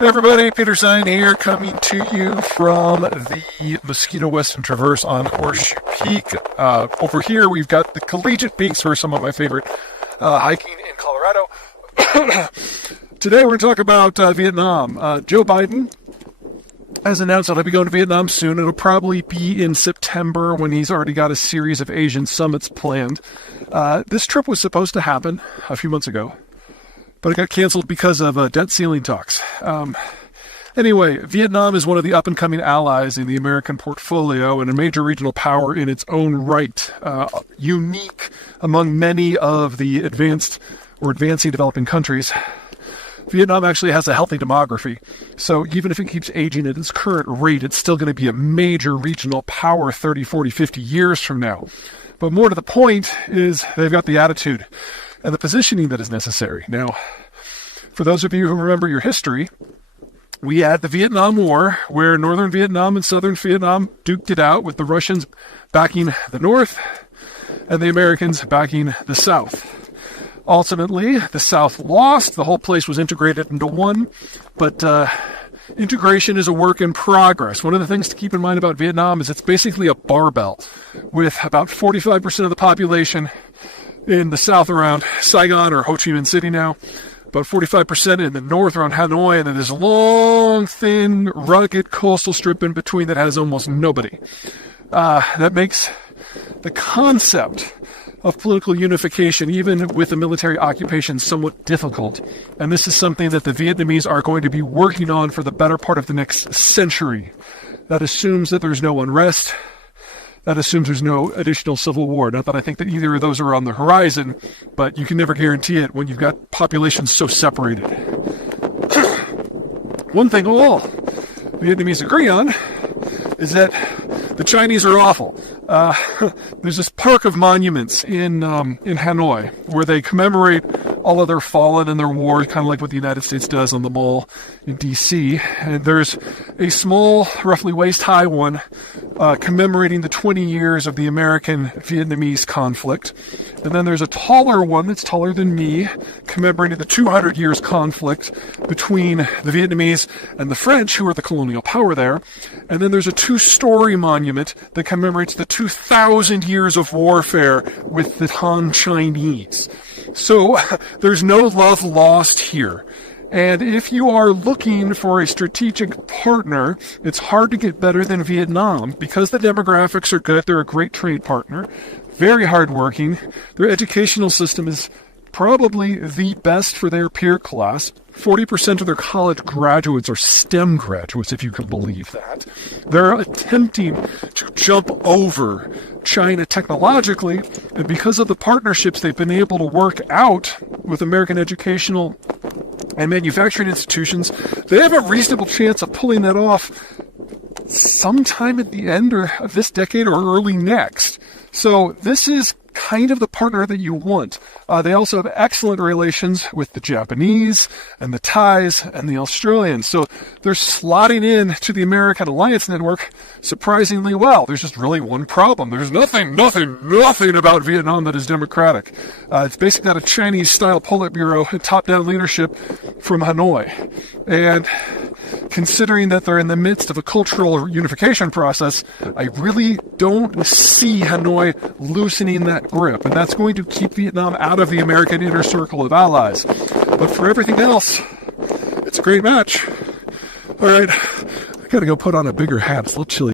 Hey everybody, Peter Zeihan here, coming to you from the Mosquito Western Traverse on Horseshoe Peak. Over here we've got the Collegiate Peaks for some of my favorite hiking in Colorado. Today we're going to talk about Vietnam. Joe Biden has announced that he'll be going to Vietnam soon. It'll probably be in September when he's already got a series of Asian summits planned. This trip was supposed to happen a few months ago, but it got canceled because of debt ceiling talks. Anyway, Vietnam is one of the up-and-coming allies in the American portfolio and a major regional power in its own right, unique among many of the advanced or advancing developing countries. Vietnam actually has a healthy demography, so even if it keeps aging at its current rate, it's still going to be a major regional power 30, 40, 50 years from now. But more to the point is they've got the attitude and the positioning that is necessary. Now, for those of you who remember your history, we had the Vietnam War, where northern Vietnam and southern Vietnam duked it out with the Russians backing the north and the Americans backing the south. Ultimately, the South lost. The whole place was integrated into one, but integration is a work in progress. One of the things to keep in mind about Vietnam is it's basically a barbell, with about 45% of the population in the south around Saigon or Ho Chi Minh City now, about 45% in the north around Hanoi, and then this long, thin, rugged coastal strip in between that has almost nobody. That makes the concept of political unification, even with a military occupation, somewhat difficult. And this is something that the Vietnamese are going to be working on for the better part of the next century. That assumes that there's no unrest. That assumes there's no additional civil war. Not that I think that either of those are on the horizon, but you can never guarantee it when you've got populations so separated. One thing all Vietnamese agree on is that the Chinese are awful. There's this park of monuments in Hanoi where they commemorate all of their fallen in their wars, kind of like what the United States does on the Mall in D.C. And there's a small, roughly waist-high one commemorating the 20 years of the American-Vietnamese conflict. And then there's a taller one that's taller than me, commemorating the 200 years conflict between the Vietnamese and the French, who are the colonial power there. And then there's a two-story monument that commemorates the 2,000 years of warfare with the Han Chinese. So there's no love lost here. And if you are looking for a strategic partner, it's hard to get better than Vietnam because the demographics are good. They're a great trade partner, very hardworking. Their educational system is probably the best for their peer class. 40% of their college graduates are STEM graduates, if you can believe that. They're attempting to jump over China technologically, and because of the partnerships they've been able to work out with American educational and manufacturing institutions, they have a reasonable chance of pulling that off sometime at the end of this decade or early next. So this is kind of the partner that you want. They also have excellent relations with the Japanese and the Thais and the Australians. So they're slotting in to the American alliance network surprisingly well. There's just really one problem. There's nothing about Vietnam that is democratic. It's basically got a Chinese-style Politburo and top-down leadership from Hanoi. And considering that they're in the midst of a cultural unification process, I really don't see Hanoi loosening that grip, and that's going to keep Vietnam out of the American inner circle of allies. But for everything else, it's a great match. All right, I gotta go put on a bigger hat. It's a little chilly.